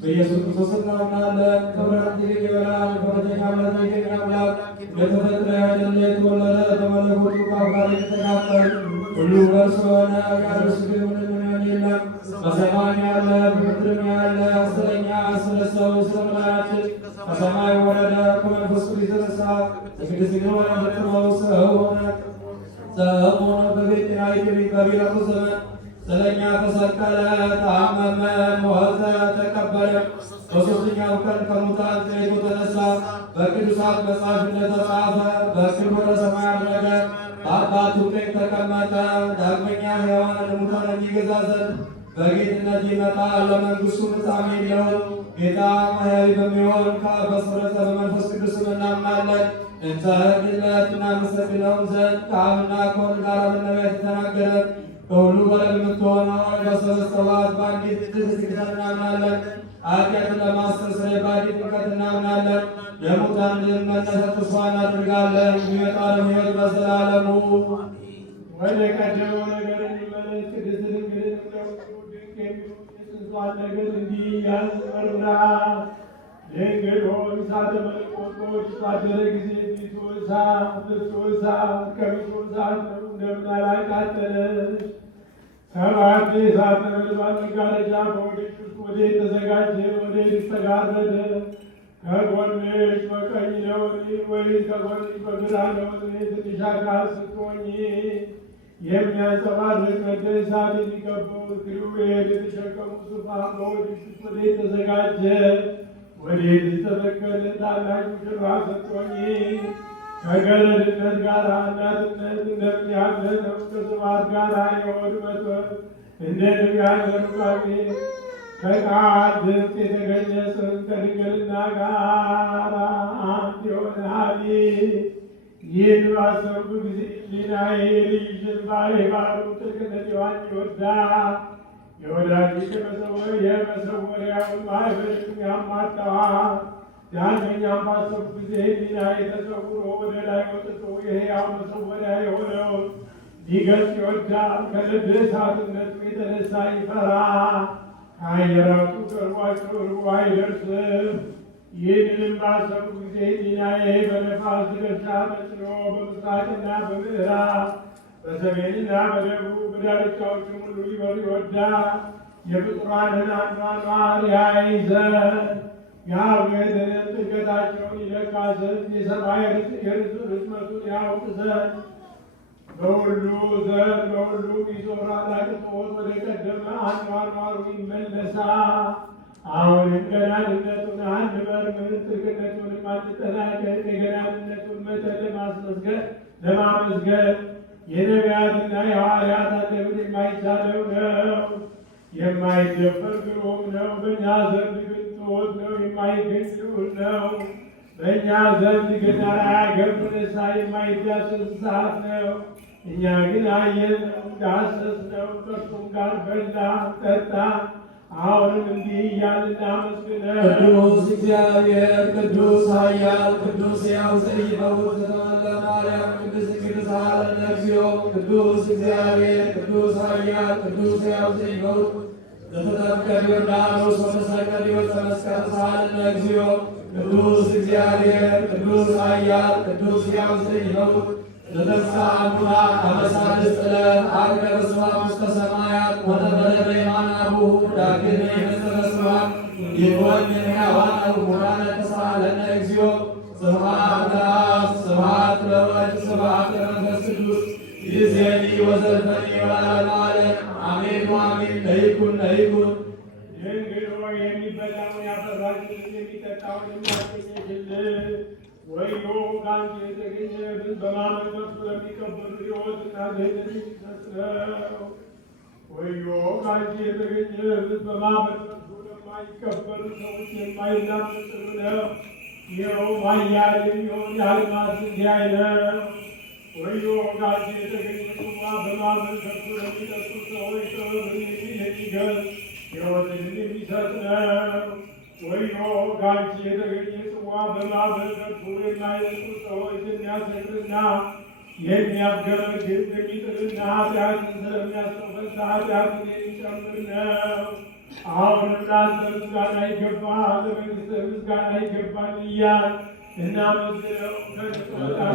በኢየሱስ ክርስቶስ እናምናለን። ክብረት ይገባል። ከወደኛ አምላክ አምላክ ለተፈጠረ ያለ የተወለደ በመለኮቱ ከአብ የተካፈለ ሁሉ በእርሱ ሆነ። ያለ እርሱ ግን ምንም የለም። በሰማይ ያለ በምድርም ያለ ስለኛ ስለ ሰው ስለ መላእክት ከሰማይ ወረደ። ከመንፈስ ቅዱስ የተነሳ ቅድስት ድንግል ፈጽመው ሰው ሆነ። ሰው ሆኖ በቤት በቢላጦስ ዘመን ስለኛ ተሰቀለ፣ ታመመ፣ ሞተ፣ ተቀበረ። በሦስተኛው ቀን ከሙታን ተለይቶ ተነሳ። በቅዱሳት መጽሐፍ እንደተጻፈ በክብር ወደ ሰማይ አረገ፣ በአባቱ ቀኝ ተቀመጠ። ዳግመኛ ሕያዋንን ሙታንን የሚገዛ ዘንድ በጌትነት ይመጣል። ለመንግሥቱ ፍጻሜ የለውም። ጌታ ሕያው በሚሆን ከአብ በሰረጸ በመንፈስ ቅዱስ እናምናለን። እንሰግድለት እናመሰግነውም ዘንድ ከአብና ከወልድ ጋር በነቢያት የተናገረ ከሁሉ በላይ የምትሆነው በሰበሰባት በአንዲት ቅድስት ቤተክርስቲያን እናምናለን። ኃጢአትን ለማስተስረይ በአንዲት ጥምቀት እናምናለን። የሙታን መነሳት ተስፋ እናደርጋለን። የሚመጣ ሕይወት በዘላለሙ ወደ ቀደመው ነገር እንመለስ። ቅድስት ድንግልን ድንቅ የጽንሷን ነገር እንዲህ ያስመራ ድንግል ሆይ እሳተ መለኮት ባደረ ጊዜ ፊቱ እሳት ልብሱ እሳት ቀሚሱ እሳት ነው። እንደምን አላቃጠለሽ? ሰባት የእሳት ነበልባል መጋረጃ በሆድሽ ውስጥ ወዴት ተዘጋጀ? ወዴት ተጋረደ? ከጎንሽ በቀኝ ነውን ወይስ ከጎንሽ በግራ ነውን? ትንሽ አካል ስትሆኚ የሚያንጸባርቅ ነደ እሳት የሚቀበው ኪሩቤል የተሸከሙ ዙፋን በሆድሽ ውስጥ ወዴት ተዘጋጀ? ወዴት ተተከለ? ታላቅ ሙሽራ ስትሆኚ ከገረድነት ጋር እናትነት እንደምን ያለ ነው? ከስብሐት ጋር የሆድ መጥበብ እንደ ንብ ያለ ሩቃቤ ከቃል ድምፅ የተገኘ ስም ከድንግልና ጋር አንድ የሆነ ኀቤ ይህን ባሰብኩ ጊዜ ሕሊናዬ ልጅሽን ባሕሩ ጥልቅነት ይዋኝ ይወዳል። የወዳጅሽ የመሰወሪያውን ማኅበር ያማታዋል። ዳግመኛም ባሰብኩ ጊዜ ሕሊናዬ ተሰውሮ ወደ ላይ ወጥቶ የሕያው መሰወሪያ የሆነውን ሊገልጽ ይወዳል። ከልብ እሳትነቱ የተነሳ ይፈራል። ከአየራቱ ቀርቧቸው ርቦ አይደርስም። ይህንንም ባሰብኩ ጊዜ ሕሊናዬ በነፋስ ትከሻ ተጭኖ በምሥራቅና በምዕራብ በሰሜንና በደቡብ በዳርቻዎችም ሁሉ ይበር ይወዳል። የፍጡራንን አኗኗር ያይ ዘንድ የአብነት ጥልቀታቸውን ይለካ ዘንድ የሰማይ ርዝመቱን ያውቅ ዘንድ በሁሉ ዘንድ በሁሉ ይዞራል። አቅቶት ወደ ቀደመ አኗኗሩ ይመለሳል። አሁንም ገናንነቱን አንመርምር፣ ጥልቅነቱንም አንጠናቀቅ። የገናንነቱን መጠን ለማመስገን የነቢያትና የሐዋርያት አንደበት የማይቻለው ነው። የማይደፈር ግሩም ነው። በእኛ ዘንድ ግን ትሑት ነው። የማይገኝ ልዑል ነው። በእኛ ዘንድ ግን አያገብር እሳት የማይዳሰስ እሳት ነው። እኛ ግን አየነው፣ ዳሰስነው፣ ከእርሱም ጋር በላን ጠጣን። አሁንም እንዲህ እያልን እናመስግነው። ቅዱስ እግዚአብሔር ቅዱስ ኃያል ቅዱስ ሕያው ዘኢይመውት ዘተወልደ ማርያም ቅድስት ድንግል ሳህለነ እግዚኦ። ቅዱስ እግዚአብሔር ቅዱስ ኃያል ቅዱስ ሕያው ዘኢይመውት ዘተጠምቀ በዮርዳኖስ ወተሰቅለ በዕፀ መስቀል ሳህለነ እግዚኦ። ቅዱስ እግዚአብሔር ቅዱስ ኃያል ቅዱስ ሕያው ዘኢይመውት ዘተንሥአ እሙታን አመ ሣድስት ዕለት ዐርገ በስብሐት ውስተ ሰማያት ወነበረ በየማነ አቡሁ ዳግም ይመጽእ በስብሐት ይኮንን ሕያዋነ ወሙታነ ተሳሃለነ እግዚኦ። ስብሐት ለአብ ስብሐት ለወልድ ስብሐት ለመንፈስ ቅዱስ ይእዜኒ ወዘልፈኒ ወለዓለመ ዓለም አሜን ወአሜን። ለይኩን ለይኩን ድንግል ሆይ የሚበላውን ያፈራችልን የሚጠጣውን የሚያገኘችልን ወዮ ከአንቺ የተገኘ ግን በማመን በእርሱ ለሚቀበሉ ሕይወትና ድኅነት የሚሰጥ ነው። ወዮ ከአንቺ የተገኘ ግን በማመን በእርሱ ለማይቀበሉ ሰዎች የማይላመጥ ነው። ይኸውም ኃያል የሚሆን የአልማዝ ድንጋይ ነው። ወዮ ከአንቺ የተገኘ ጽዋ በማመን ከእርሱ ለሚጠጡ ሰዎች ጥበብን የሚገልጽ ሕይወትን የሚሰጥ ነው። ወዮ ከአንቺ የተገኘ ጽዋ በማመን ከእርሱ የማይጠጡ ሰዎች የሚያሰክርና የሚያገለግል የሚጥልና ኃጢአትን ስለሚያስጠፈሳ ኃጢአትን የሚጨምር ነው። አሁንም ለአንተ ምስጋና ይገባል፣ ለመንግሥትህ ምስጋና ይገባል እያል እናመስግነው ከንጹሕ ጋር